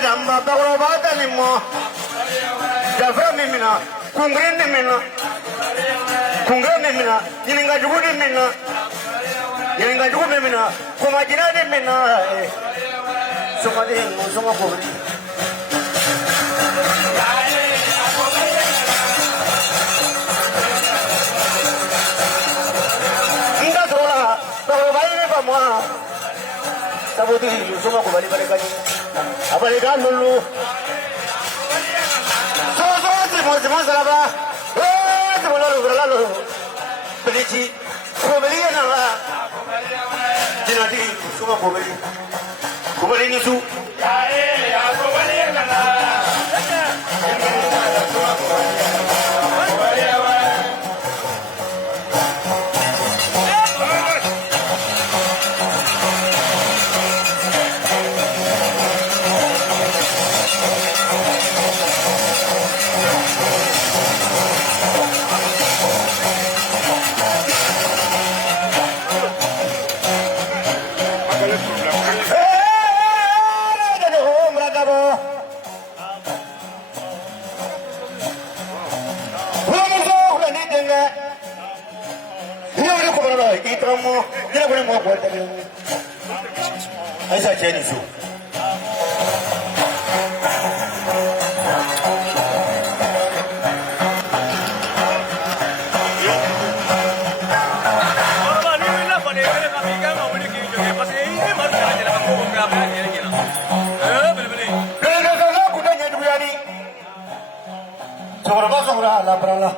jamba bagro bata limo jafra mimina kungren mimina yininga jugu mimina kuma jina mimina soma de soma ko inda sola bagro bai ne pamwa sabuti soma ko bali bali kani abali kan dulu semua salaba semua lalu beli kubeli nama jinati semua kubeli nisu kubeli nama dia boleh mau buat tadi. Aisyah jadi su. Sohra la brala.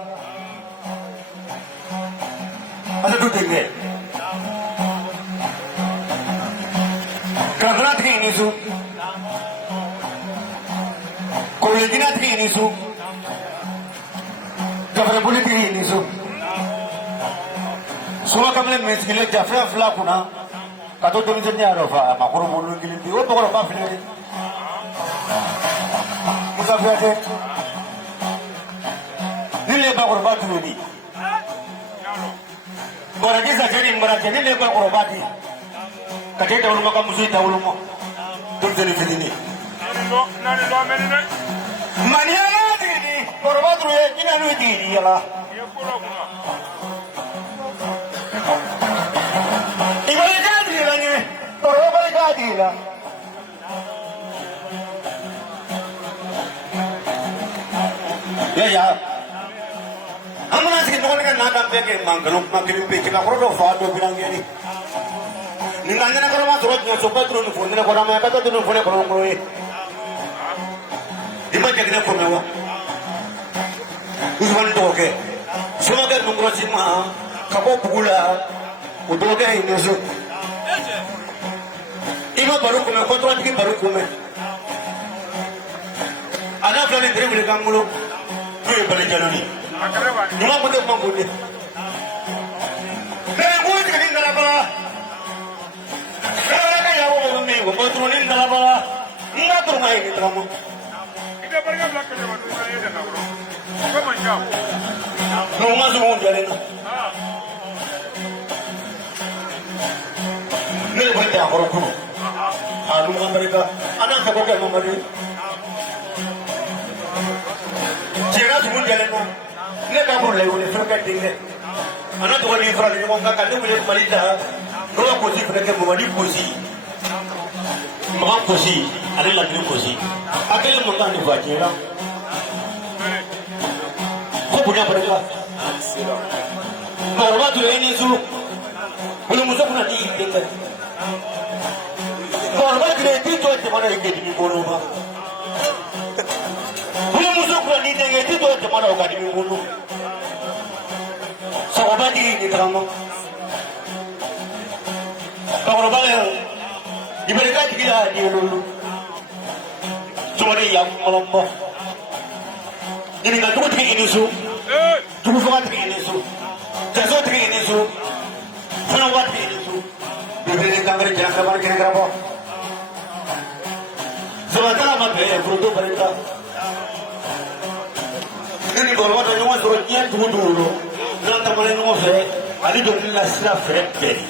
Ada tu tinggal. Kagrat ke ini su, koleginat ke ini su, Jafra bulit ke ini su. Semua kami mengizinkan Jafra flakuna, kata tu misalnya Arafa, makro mulu kilinti, oh pokok apa filem? Musafir aja, ni lepas korban tu ni, orang kisah jadi orang jadi lepas korban ni. Kaki tahun makan musuh tahun mau turun ini. Mania lah ini, korban tu ya, ini anu ini lah. Ibarat jadi lah ni, korban jadi lah. Ya. Aman asik tu kan nak ambil ke manggalum makirim peci nak korban faham bilang ni. Ninggalnya kalau masuk rotnya sobat turun phone ni korang macam kata turun phone korang mulai. Di mana kita phone ni? Usman tu okey. Semua kan mungkin cuma kapok pula, udah okey ini so. Ima baru kena kontrol lagi baru kena. Anak pelani dari boleh kamu tu yang boleh jalan ni. Cuma boleh mampu. Gue jadi nggak apa. Kontrolin dalam bala, nggak termain itu kamu. Kita pergi belakang jalan tu saya dah nak bro. Kau macam? Rumah semua jalan. Ni berita orang kuno. Rumah mereka, anak sekolah memberi. Cina semua jalan. Ni kamu lewat ni surat tinggal. Anak tu kalau infra ni mungkin kan tu boleh balik dah. Kalau kursi mereka memberi kursi. Makan kursi, ada lagi kursi. Akhirnya makan di baju lah. Kau punya berapa? Kalau tu ini su, belum musuh pun nanti ikut. Kalau tu itu tu mana ikut di kono bah. Belum musuh pun nanti ikut tu mana orang di kono. Sahabat ini terang. Kalau balik. Ibarat kita dia dulu, cuma dia yang melompat. Ini kan tuh ini su, tuh bukan ini su, jasa ini su, penawat ini su. Bibir kita beri jangan kabar kena kerapa. Sebentar amat bayar produk mereka. Ini kalau ada yang mau suratnya tunggu dulu. Nanti malam mau saya, ada dulu nasihat free.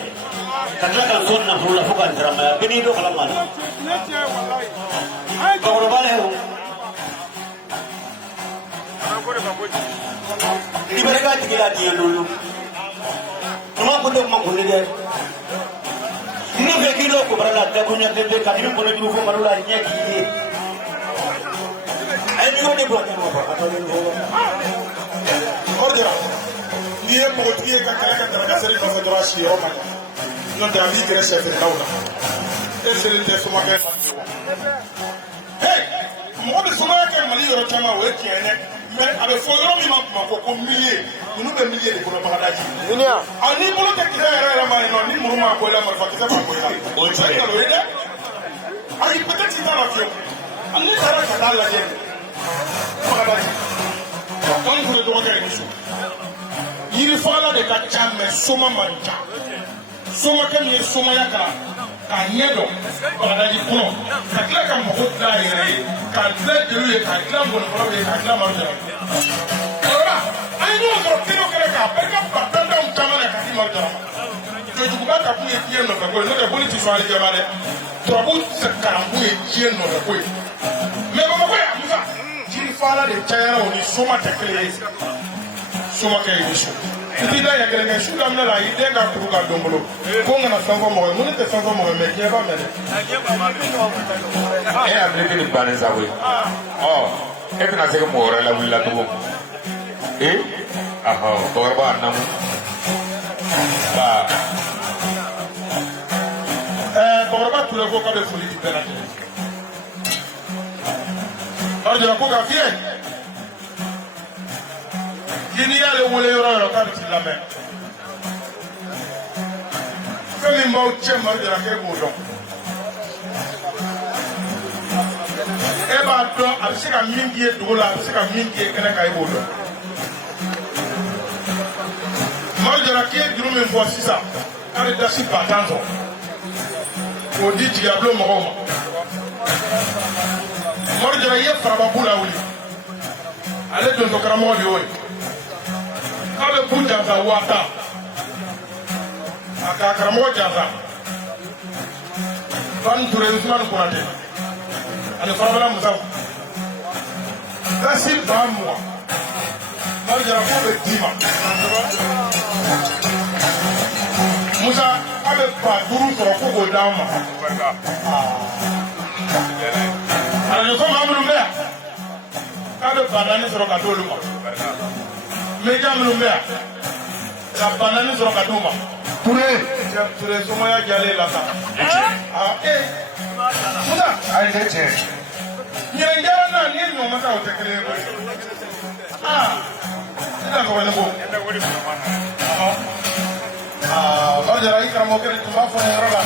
Karena kan sunnah pula bukan drama. Ini itu kalau mana? Kalau Ibarika tigila dielulu. Tuma kundo makulide. Ni vekilo ko barala da kunya tete kadiri ko ni ko marula nyaki. Ai ni woni ko ni mo atole ni ho. Order. Ni e mo tiye ka kala ka tara seri ko dora shi o ma. Non da bi kere chef de dauna. E se le te suma ke. Hey, mo de suma ke mali yoro chama we tiene. Mais avec son nom, il m'a beaucoup milliers. Nous sommes milliers de paradis. Ani bolo te kira era ma no ni muruma ko la marfa kita ba ko la. O tsare. Ani peut-être qu'il va la faire. Ani sara ka dal la jen. Paradis. Donc vous devez regarder ça. Il faut là de ka chame soma manja. Soma kan ni soma ya kala. Ka nyedo. Paradis kono. Ka kila ka mo ko da yere. Ka da de ka kila mo ko ka kila manja. Ora, ai no ko kino kele ka pe ka patanda un tamana ka ti marja. Je juguba ka ku ye no ka ko no ka boli ti so ali jamane. Trobu se karambu ye no ka ko. Me ko ko ya musa. Jiri fala de chayara oni soma tekele. Soma ka yi so. Ti da ya kele ka shu ga mna la ide ga ku ga dombolo. Ko ngana sanfo mo mo te sanfo mo me ke ba me de. E a bile ni bane za we. Oh, e kana se ko mo ra la willa to. Aha, korban namu. Ba. Korban tu le ko ka be fuli di pera. Arjo ko ka fie. Gini ya le wole yoro ka ti la me. Femi mo che mo de la ke go do. E ba do a se ka mingi e do la, a se ka mingi e kana ka e go do. Marjara qui est du même fois 6 ans. Quand il est assis par temps, on dit qu'il y a bleu mort. Marjara y est frappé la ouli. Allez de notre cramon de ouli. Quand le bout dans sa wata, à la cramon jaza, van touré Ousmane Kounaté. Allez frappé la moussa. Assis par moi. Marjara pour le dimanche. Musa abe pa duru sɔrɔ ko k'o d'an ma. Arajo ko maa minnu bɛ yan k'a bɛ ba naani sɔrɔ ka d'olu ma. Meja minnu bɛ yan ka ba naani sɔrɔ ka d'u ma. Ture somaya jalen la sa. Musa. Ayi ne cɛ. Ɲinɛ jara naa ni ɲɔgɔn ma taa o tɛ kelen ye koyi. Sisan kɔni ne ko. Marjara i karamɔgɔ kelen tun b'a fɔ nin yɔrɔ la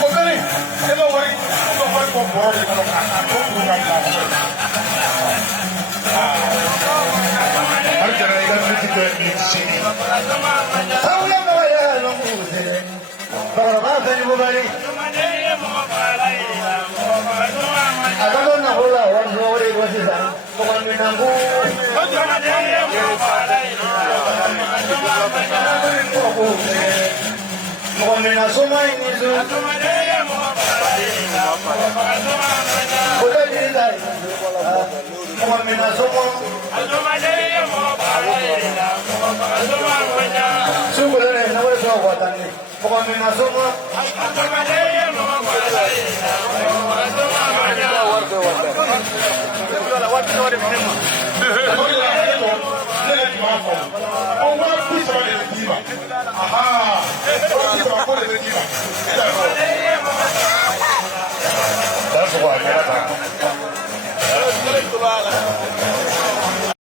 ko bɛni e ma wari bɔ bɔrɔ de kɔnɔ k'a to kuru ka bila a kɔnɔ. Marjara i ka miti bɛ min sini. Sawule mɔgɔ yɛ lɔngu se. Bakɔrɔba fɛn jugu bali. A ka dɔn nafolo la wari sɔrɔ o de ko sisan. Mɔgɔ minɛn ko. Mɔgɔ minɛn soma in ni so. O tɛ jiri ta ye. Mɔgɔ minɛn soma. Sukule ne na wale sɔrɔ wa tan ne. Mɔgɔ minɛn soma. That's why I got that.